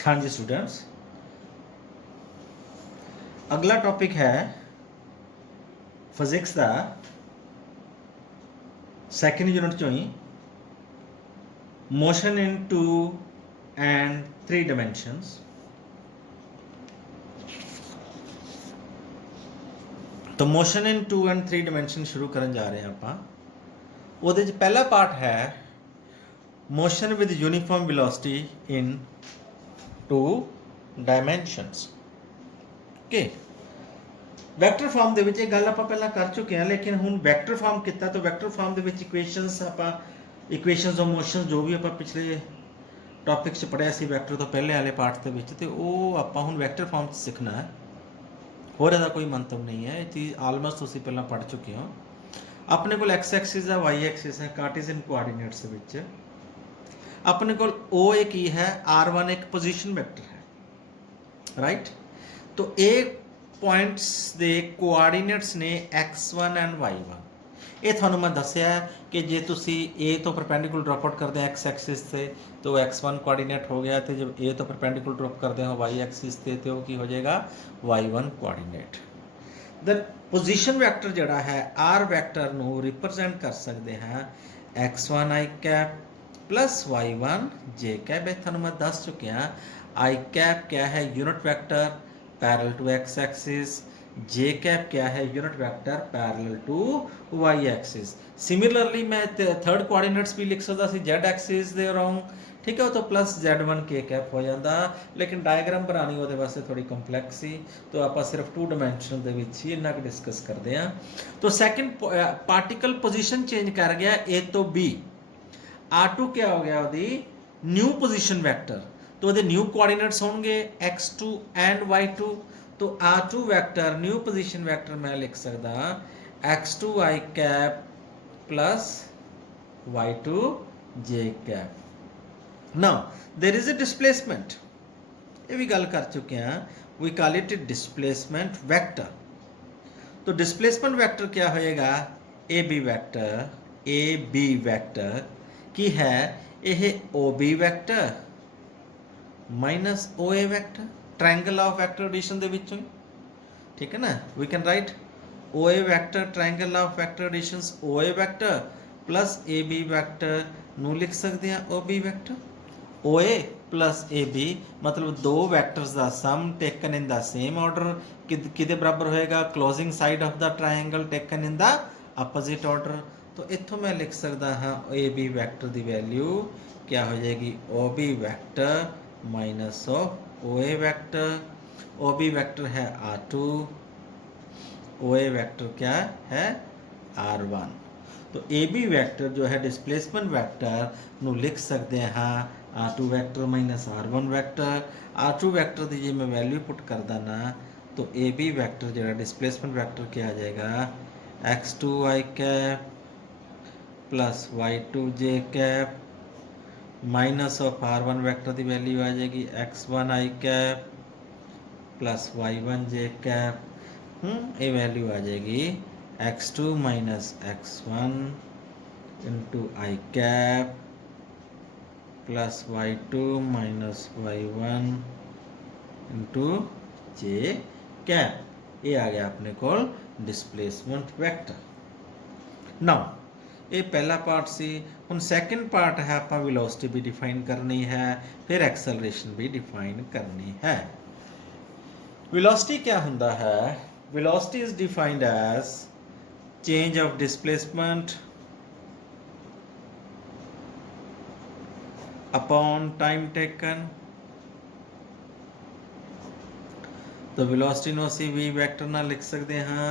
हाँ जी स्टूडेंट्स, अगला टॉपिक है फिजिक्स का सैकेंड यूनिट चो ही मोशन इन 2 एंड 3 डायमेंशनस। तो मोशन इन 2 एंड 3 डायमेंशन शुरू करन जा रहे हैं आप। ਉਹਦੇ ਚ पहला पार्ट है motion with uniform velocity in 2 dimensions. Okay, vector form ਦੇ ਵਿੱਚ ਇਹ ਗੱਲ ਆਪਾਂ ਪਹਿਲਾਂ ਕਰ ਚੁੱਕੇ ਹਾਂ, ਲੇਕਿਨ ਹੁਣ ਵੈਕਟਰ ਫਾਰਮ ਕੀਤਾ ਤਾਂ ਵੈਕਟਰ ਫਾਰਮ ਦੇ ਵਿੱਚ ਇਕੁਏਸ਼ਨਸ ਆਪਾਂ ਇਕੁਏਸ਼ਨਸ ਆਫ ਮੋਸ਼ਨ ਜੋ ਵੀ ਆਪਾਂ ਪਿਛਲੇ ਟੌਪਿਕ 'ਚ ਪੜ੍ਹਿਆ ਸੀ ਵੈਕਟਰ ਤੋਂ ਪਹਿਲੇ ਵਾਲੇ ਪਾਰਟ ਦੇ ਵਿੱਚ, ਤੇ ਉਹ ਆਪਾਂ ਹੁਣ ਵੈਕਟਰ ਫਾਰਮ 'ਚ ਸਿੱਖਣਾ ਹੈ। ਹੋਰ ਇਹਦਾ ਕੋਈ ਮੰਤਵ ਨਹੀਂ ਹੈ, ਇਹ ਚੀਜ਼ ਆਲਮੋਸਟ ਤੁਸੀਂ ਪਹਿਲਾਂ ਪੜ੍ਹ ਚੁੱਕੇ ਹੋ। ਆਪਣੇ ਕੋਲ ਐਕਸ ਐਕਸਿਸ ਹੈ, ਵਾਈ ਐਕਸਿਸ ਹੈ, ਕਾਰਟੇਸੀਅਨ ਕੋਆਰਡੀਨੇਟਸ ਦੇ ਵਿੱਚ ਆਪਣੇ ਕੋਲ ਉਹ ਇਹ ਕੀ ਹੈ, r1 ਇੱਕ ਪੋਜੀਸ਼ਨ ਵੈਕਟਰ ਹੈ, ਰਾਈਟ। तो ਇਹ ਪੁਆਇੰਟਸ ਦੇ ਕੋਆਰਡੀਨੇਟਸ ਨੇ x1 ਐਂਡ y1। ਇਹ ਤੁਹਾਨੂੰ ਮੈਂ ਦੱਸਿਆ ਕਿ ਜੇ ਤੁਸੀਂ a ਤੋਂ ਪਰਪੈਂਡੀਕੂਲਰ ਡ੍ਰੌਪ ਆਊਟ ਕਰਦੇ ਆ x ਐਕਸਿਸ ਤੇ तो x1 ਕੋਆਰਡੀਨੇਟ ਹੋ ਗਿਆ, ਤੇ ਜਦ a ਤੋਂ ਪਰਪੈਂਡੀਕੂਲਰ ਡ੍ਰੌਪ ਕਰਦੇ ਹਾਂ y ਐਕਸਿਸ ਤੇ ਉਹ ਕੀ ਹੋ ਜਾਏਗਾ y1 coordinate. Then position vector ਜਿਹੜਾ ਹੈ r ਵੈਕਟਰ ਨੂੰ ਰਿਪਰੈਜ਼ੈਂਟ ਕਰ ਸਕਦੇ ਹਾਂ x1 i cap plus y1 j cap. ਇਹ ਤੁਹਾਨੂੰ ਮੈਂ ਦੱਸ ਚੁੱਕਿਆ i कैप क्या है, unit vector parallel to x axis. j cap क्या है, unit vector parallel to y axis. Similarly मैं थर्ड कोऑर्डिनेट्स भी लिख सकता सी z एक्सिस दे अराउंड, ठीक है, तो प्लस z1 k कैप हो जाता, लेकिन डायग्राम बनानी वो वास्ते थोड़ी कंपलैक्स सी, तो आप सिर्फ 2 डायमेंशन दे विच ही इन्ना डिस्कस करते हैं। तो सैकेंड पार्टिकल पोजीशन चेंज कर गया a तो b, r2 क्या हो गया ਉਹਦੀ न्यू पोजीशन वेक्टर, तो ਉਹਦੇ न्यू कोऑर्डिनेट्स होंगे x2 एंड y2। तो r2 vector new position vector मैं लिख सकता x2 i cap plus y2 j cap. Now there is a displacement, ये भी गल कर चुके हैं, we call it displacement vector. तो डिस्प्लेसमेंट वेक्टर क्या होएगा, ए बी वेक्टर की है यह O B vector minus O A vector, triangle of vector addition दे विचों, ठीक है ना। We can write O A vector triangle of vector additions O A vector plus A B vector नू लिख सकते हैं O B vector. O A plus A B मतलब दो वैक्टर्स का sum taken in the same order किदे बराबर होएगा, closing side of the triangle taken in the opposite order. तो इत्थों मैं लिख सकता हाँ ए बी वैक्टर की वैल्यू क्या हो जाएगी, O B vector minus of O A vector. O B vector है r2, ओ ए वैक्टर क्या है r1। तो ए बी वैक्टर जो है डिस्प्लेसमेंट वैक्टर नू लिख सकते हैं हाँ r2 vector minus r1 vector. r2 vector की जो मैं वैल्यू पुट करदा ना, तो ए बी वैक्टर जो डिस्प्लेसमेंट वैक्टर क्या आ जाएगा x2 i cap plus y2 j cap minus of r1 vector की वैल्यू आ जाएगी x1 i cap plus y1 j cap. ये वैल्यू आ जाएगी x2 minus x1 into I cap plus y2 minus y1 into j cap. ये आ गया अपने को डिस्प्लेसमेंट वैक्टर। नाउ ये पहला पार्ट सी, हुण सैकेंड पार्ट है आप वेलोसिटी भी डिफाइन करनी है, फिर एक्सेलरेशन भी डिफाइन करनी है। वेलोसिटी क्या हुंदा है, velocity is defined as change of displacement upon time taken. तो वेलोसिटी नूं असीं वी वैक्टर नाल लिख सकते हैं,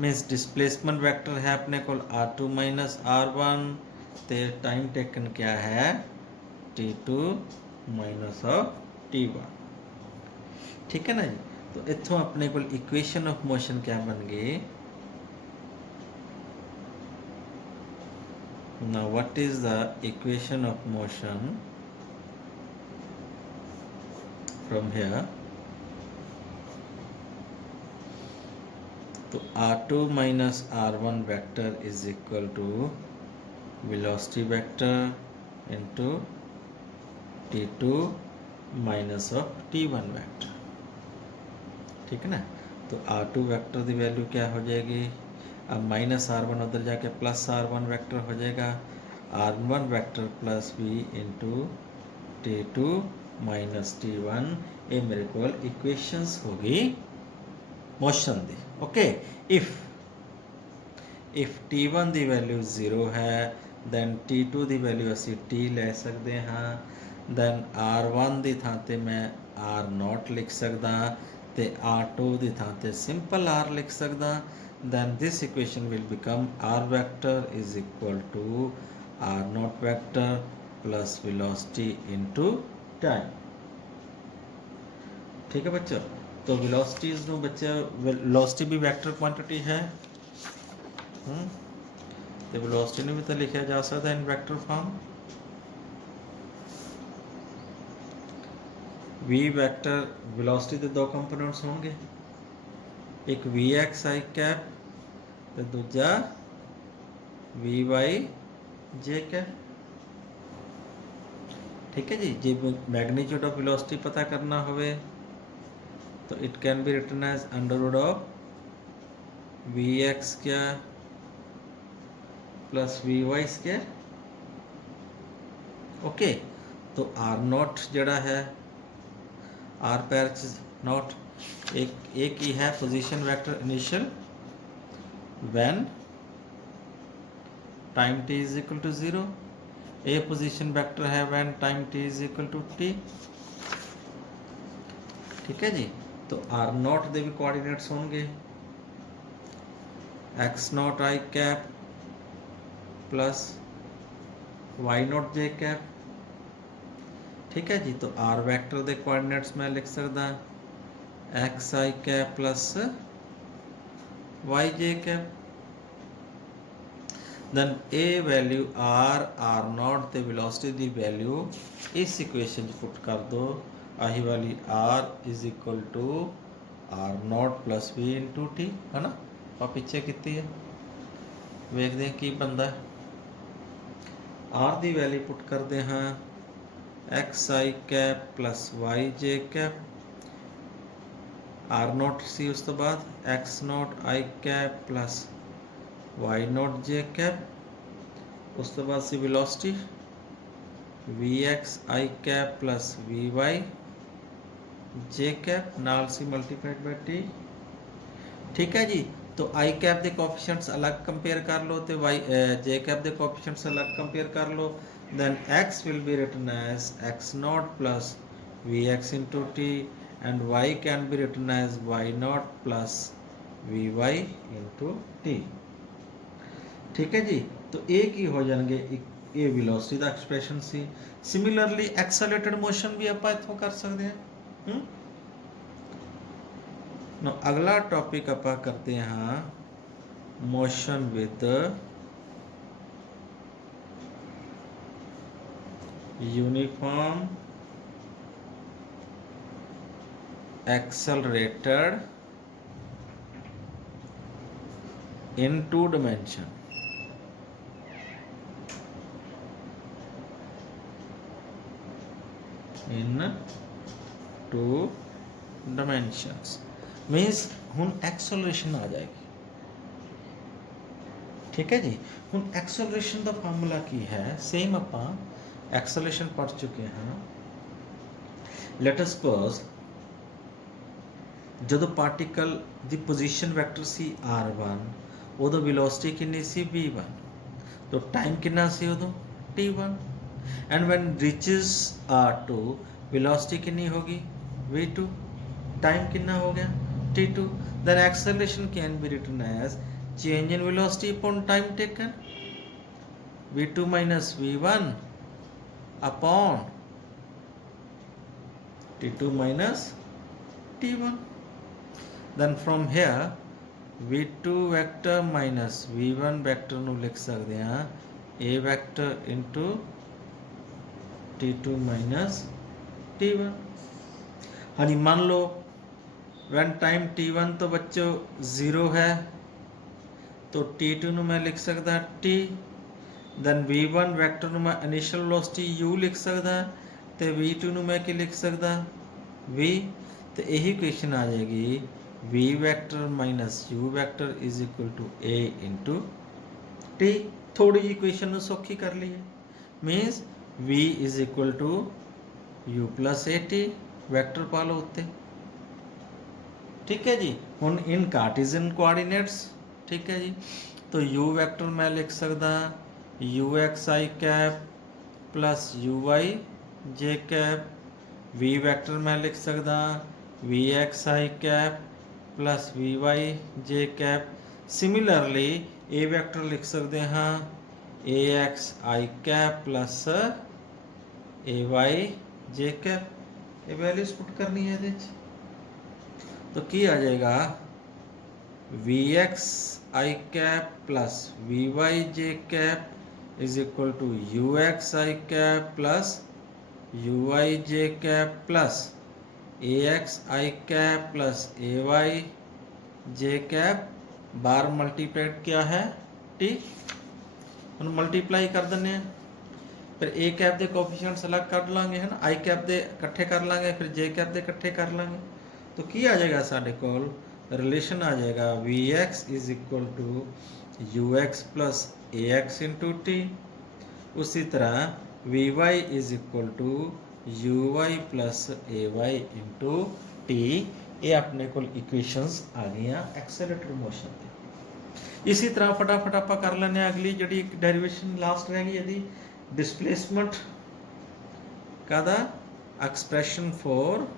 मीनस डिस्प्लेसमेंट वैक्टर है अपने को r2 माइनस r1, तो टाइम टेकन क्या है t2 माइनस ऑफ t1, ठीक है ना जी। तो इत्थों अपने को इक्वेशन ऑफ मोशन क्या बन गई, now what is the equation of motion from here। तो r2 minus r1 vector is equal to velocity vector into t2 minus of t1 vector, ठीक है ना। तो r2 वैक्टर की वैल्यू क्या हो जाएगी, अब माइनस r1 उधर जाके प्लस r1 वैक्टर हो जाएगा, r1 vector plus v into t2 minus t1, ये मेरे को इक्वेशंस होगी motion the. Okay, if t1 की वैल्यू 0 है दैन t2 की वैल्यू असी t ले सकते हाँ, दैन r1 की थां ते मैं r0 लिख सकदा, तो r2 की थां ते सिंपल r लिख सकदा, then this equation will become r vector is equal to r0 vector plus velocity into time। ठीक है बच्चों, तो velocities नो बच्चे velocity भी वेक्टर क्वांटिटी है, तो velocity ने भी तो लिखा जा सकता है इन vector form. v vector velocity के दो कंपोनेंट्स होंगे, एक vx i कैप तो दूजा वी वाई जे कैप। ठीक है जी, जो मैग्नीट्यूड ऑफ वेलोसिटी पता करना होवे तो it can be written as under root of V X square plus we Y square. Okay, तो आर नॉट जड़ा है, आर पैच नॉट एक ही है position vector initial when time t is equal to 0, A position vector है when time t is equal to t। ठीक है जी, तो आर नॉट दे भी कोऑर्डिनेट्स होंगे x not I cap plus why not J cap. ठीक है जी, तो आर वैक्टर दे कोऑर्डिनेट्स मैं लिख सकदा x I cap plus Y J cap. then a value r naught ते वेलोसिटी दी वैल्यू इस इक्वेशन च पुट कर दो, आही वाली r is equal to r naught plus v into t, है ना, आप पीछे की है, वेखते हैं की बनता है। r दी वैल्यू पुट करते हैं X I cap plus Y J cap, r not सी उस तो बाद X not I cap plus why not J cap, उस तो बाद सी velocity V x I cap plus we Y J cap नाल सी मल्टीप्लाइड बाय टी। ठीक है जी, तो आई कैप के कोएफिशिएंट्स अलग कंपेयर कर लो तो वाई जे कैप के कोएफिशिएंट्स अलग कंपेयर कर लो, then X will be written as x naught plus v x into t and y can be written as y naught plus we y into t. ठीक है जी, तो एक ही हो जाएंगे, ये वेलोसिटी का एक्सप्रेशन सी। सिमिलरली एक्सेलरेटेड मोशन भी आप इथों कर सकते हैं। नो अगला टॉपिक आप करते हैं motion with uniform accelerated in 2 dimension। In 2 dimensions means हुन एक्सेलरेशन आ जाएगी। ठीक है जी, हुन एक्सेलरेशन का फार्मूला की है, सेम अपा एक्सेलरेशन पढ़ चुके हैं। लेट अस सपोज जो पार्टिकल दी पोजीशन वेक्टर सी r1 उदो वेलोसिटी कितनी सी v1, तो टाइम कितना सी उदो t1, and when reaches r2 velocity कितनी होगी v2, टाइम कितना हो गया t2, then acceleration can be written as change in velocity upon time taken v2 minus v1 upon t2 minus t1। then from here v2 vector minus v1 vector ਨੂੰ ਲਿਖ ਸਕਦੇ ਹਾਂ a vector into t2 minus t1। हाँ जी, मान लो when time t1 तो बच्चों 0 है तो t2 ਨੂੰ मैं लिख सकता t, then v1 vector ਨੂੰ मैं initial velocity u लिख सकता तो v2 ਨੂੰ मैं की लिख सकदा v, तो यही इक्वेशन आ जाएगी v vector minus u vector is equal to a into t. थोड़ी जी इक्वेशन सौखी कर लीए, minus v is equal to u plus a t, vector पा लो उत्ते। ठीक है जी। हुण इन कार्टेशियन कोआर्डिनेट्स, ठीक है जी, तो u वैक्टर मैं लिख सकदा u x I cap plus you Y J cap, v vector मैं लिख सकदा v x I cap plus we Y J cap. Similarly a vector लिख सकते हाँ a x I cap plus A Y J cap. ये values put करनी है ये, तो की आ जाएगा v x I cap plus we Y J cap is equal to u x I cap plus you Y J cap plus a x I cap plus A Y J cap bar multiplied क्या है T. हम multiply कर दें, फिर A cap के coefficients अलग कर लाँगे है ना, आई कैप के इकट्ठे कर लाँगे, फिर जे कैप के इकट्ठे कर लाँगे, तो की आ जाएगा साढ़े कोल रिलेशन आ जाएगा v x is equal to u x plus a x into t. उसी तरह v y is equal to u y plus A y into t. ये अपने को इक्वेशंस आ गई एक्सेलरेटेड मोशन की। इसी तरह फटाफट आप कर लें अगली जी डेरिवेशन लास्ट रह गई यदि डिस्प्लेसमेंट का expression for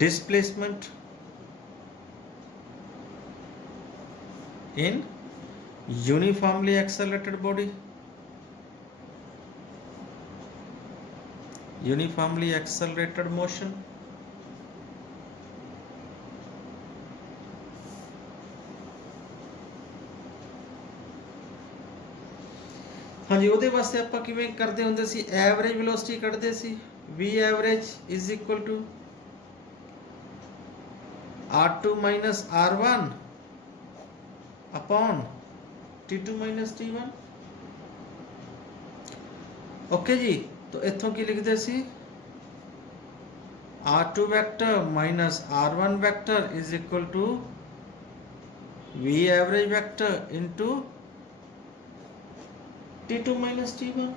displacement in uniformly accelerated body, uniformly accelerated motion. हाँ जी, वो वास्ते आप किवें करते होंगे सी, एवरेज वेलोसिटी कढ़ते सी V average is equal to R2 minus R1 upon T2 minus T1। Okay जी, तो इतों की लिखते सी R2 vector minus R1 vector is equal to V average vector into T2 minus T1।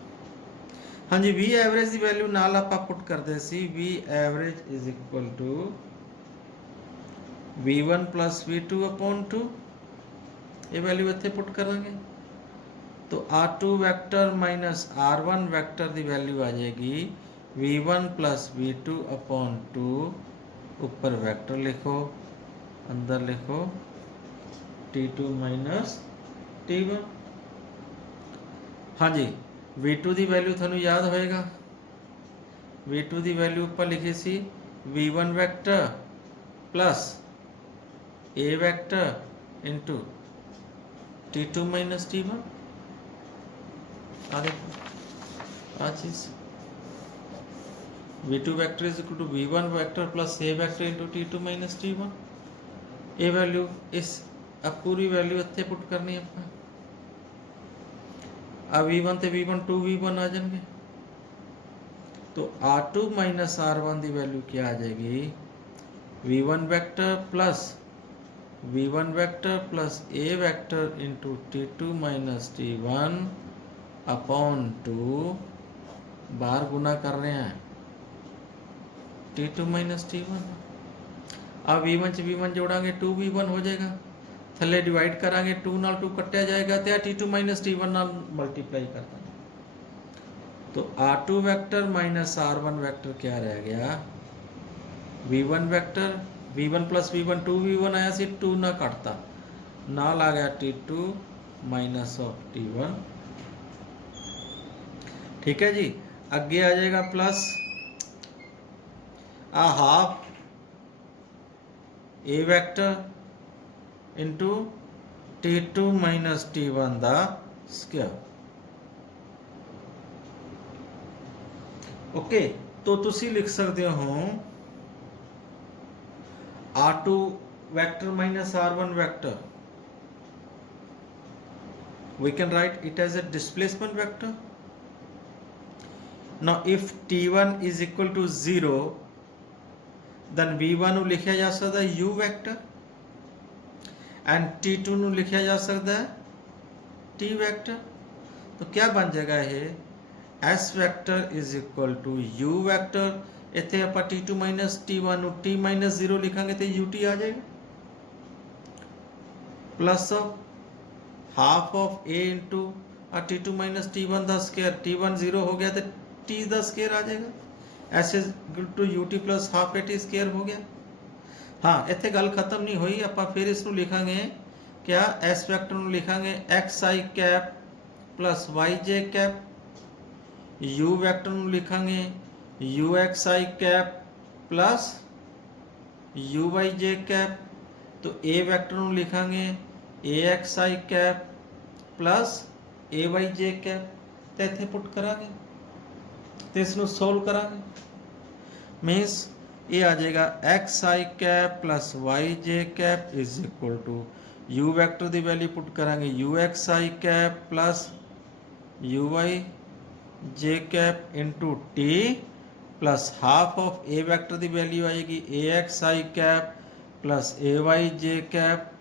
हाँ जी, V एवरेज की वैल्यू नाल आप पुट करते सी V average is equal to V1 plus V2 upon 2, ये वैल्यू इतने पुट करेंगे, तो R2 vector minus R1 vector की वैल्यू आ जाएगी V1 प्लस V2 अपॉन 2, ऊपर वैक्टर लिखो, अंदर लिखो T2 माइनस T1। हाँ जी, V2 की वैल्यू थानू याद होएगा, V2 की वैल्यू ऊपर लिखी सी V1 vector plus A vector into T2 minus T1। आ देखो आ चीज V2 vector is equal to V1 vector plus A vector into T2 minus T1। ये वैल्यू इस अब पूरी वैल्यू इतने पुट करनी अपना, अब V1 तो V1 2V1 आ जाएंगे, तो R2 माइनस R1 की वैल्यू क्या आ जाएगी V1 vector plus A vector into T2 minus T1 upon 2, बाहर गुना कर रहे हैं T2 माइनस T1। अब V1 से V1 जोड़ांगे 2V1 हो जाएगा, थले डिवाइड करांगे 2 नाल 2 कट्टिया जाएगा, तो T2 माइनस T1 नाल मल्टीप्लाई कर देंगे, तो R2 vector minus R1 vector क्या रह गया V1 vector, V1 plus V1 2V1 आया सी, 2 ना कटता, नाल आ गया T2 माइनस ऑफ T1। ठीक है जी, अगे आ जाएगा प्लस आ half A vector into T2 minus T1 का स्क्वायर। ओके, तो तुसी लिख सकते हो R2 vector minus R1 vector we can write it as a displacement vector. Now if t1 is equal to 0, then v1 ਨੂੰ ਲਿਖਿਆ ਜਾ ਸਕਦਾ ਹੈ u vector and t2 ਨੂੰ ਲਿਖਿਆ ਜਾ ਸਕਦਾ ਹੈ t vector। तो क्या बन जाएगा ये s vector is equal to u vector। ਇੱਥੇ ਆਪਾਂ t2 minus t1 ਨੂੰ t minus 0 ਲਿਖਾਂਗੇ ਤੇ ut ਆ ਜਾਏਗਾ plus of half of a into t2 minus t1 का स्केयर, t1 0 हो गया तो t का स्केयर आ जाएगा s is equal to ut plus half a t square हो गया। हाँ इतने गल खत्म नहीं हुई, आप फिर इसको लिखांगे क्या s वैक्टर में लिखांगे एक्स आई कैप प्लस वाई जे कैप, u वैक्टर में लिखांगे U x I cap plus you Y J cap, तो a वैक्टर में लिखांगे A x I cap plus A Y J cap, तो इतने पुट करांगे तो इसनों सोल्व करांगे, मीन्स ये आ जाएगा x I cap plus Y J cap is equal to u vector की वैल्यू पुट करांगे u x I cap plus you Y J cap into t plus half of a vector की value आएगी a x I cap plus A Y J cap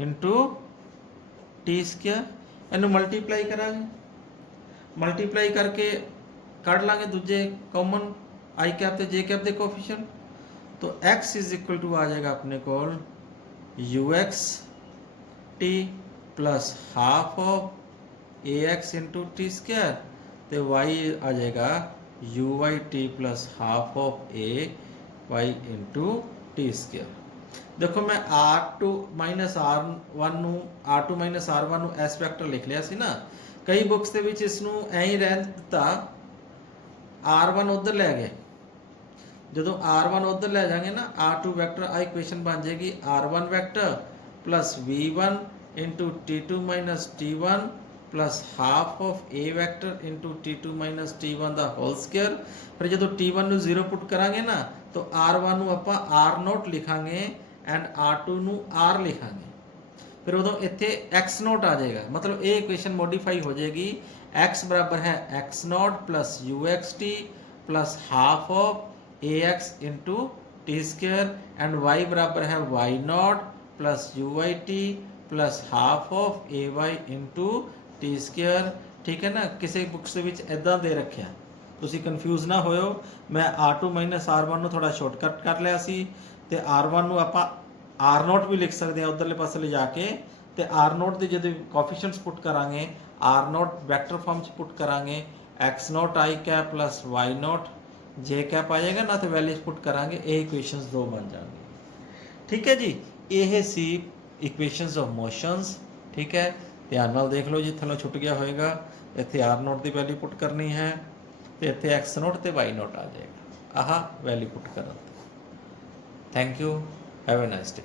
into t square. इनू multiply करांगे, multiply करके कढ़ लांगे दूजे common i cap ते j cap के कोफिशिएंट, तो x इज इक्वल टू आ जाएगा अपने को u x t plus half of a x into t square, तो y आ जाएगा u y t plus half of a y into t square. देखो मैं R2 माइनस R1 ਨੂੰ R2 माइनस R1 ਨੂੰ S ਵੈਕਟਰ ਲਿਖ ਲਿਆ ਸੀ ਨਾ, ਕਈ ਬੁੱਕਸ ਦੇ ਵਿੱਚ ਇਸ ਨੂੰ ਐਂ ਹੀ ਰਹਿਣ ਦਿੱਤਾ, R1 ਉਧਰ ਲੈ ਗਏ, ਜਦੋਂ R1 ਉਧਰ ਲੈ ਜਾਾਂਗੇ ਨਾ R2 ਵੈਕਟਰ ਆ ਇਕੁਏਸ਼ਨ ਬਣ ਜਾਏਗੀ R1 vector plus V1 into T2 minus T1 plus half of A vector into T2 minus T1 का होल स्क्वायर। फिर जो T1 ਨੂੰ 0 पुट करांगे ना तो R1 ਨੂੰ ਆਪਾਂ R0 लिखांगे एंड R2 ਨੂੰ R लिखांगे, फिर उदों इत्थे X0 आ जाएगा, मतलब ये इक्वेशन मॉडिफाई हो जाएगी, X बराबर है X0 plus UXT plus half of AX into t square and Y बराबर है Y0 plus UYT plus half of AY into t square. ठीक है ना, किसी बुक्स के इदा दे रखा, तुसी कन्फ्यूज ना होयो। मैं R2 माइनस R1 ਨੂੰ थोड़ा शॉर्टकट कर लिया सी, ते R1 ਨੂੰ ਆਪਾਂ R0 भी लिख सकते हैं उधरले पासे ले जाके, ते R0 के जो कोफिशिएंट्स पुट करांगे R0 वैक्टर फॉर्म च पुट करांगे X0 आई कैप प्लस Y0 जे कैप आ जाएगा ना, तो वैल्यूज पुट करांगे, ये इक्वेशंस दो बन जाएंगे। ठीक है जी, ये सी इक्वेशंस ऑफ मोशंस। ठीक है, ध्यान नाल देख लो जी, थल्लों छुट गया होएगा, इत्थे R0 की वैल्यू पुट करनी है, तो इत्थे X0 ते Y0 आ जाएगा, आह वैल्यू पुट करन। Thank you, have a nice day.